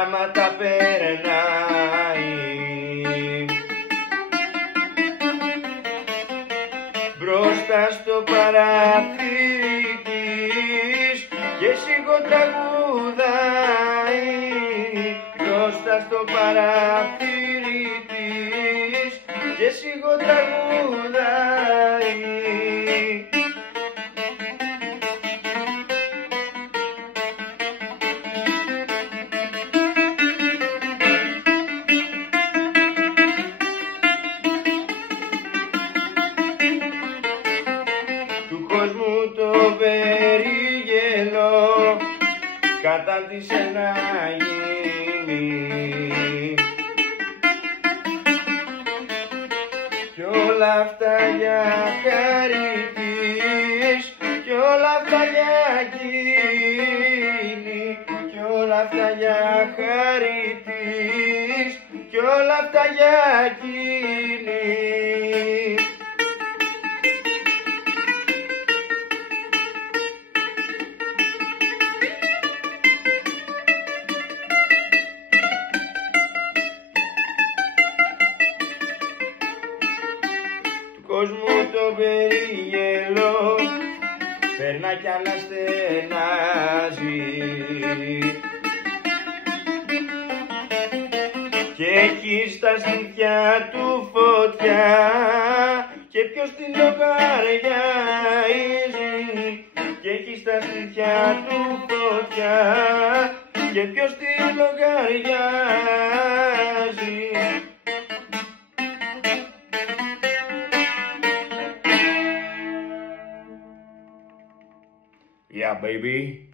γράμματα περνάει. Μπροστά στο παράθυρι της και σιγοτραγουδάει. Μπροστά στο παράθυρι της και σιγοτραγουδάει. Του κόσμου το περίγελο κατάντησε να γίνει, κι όλα αυτά για χάρη της, κι όλα αυτά για εκείνη, κι όλα αυτά για χάρη της, κι όλα αυτά για εκείνη. Κόσμου το περίγελο περνά κι αναστενάζει, και έχει στα σπίτια του φωτιά και ποιος την λογαριάζει, και έχει στα σπίτια του φωτιά και ποιος την λογαριάζει. Yeah, baby.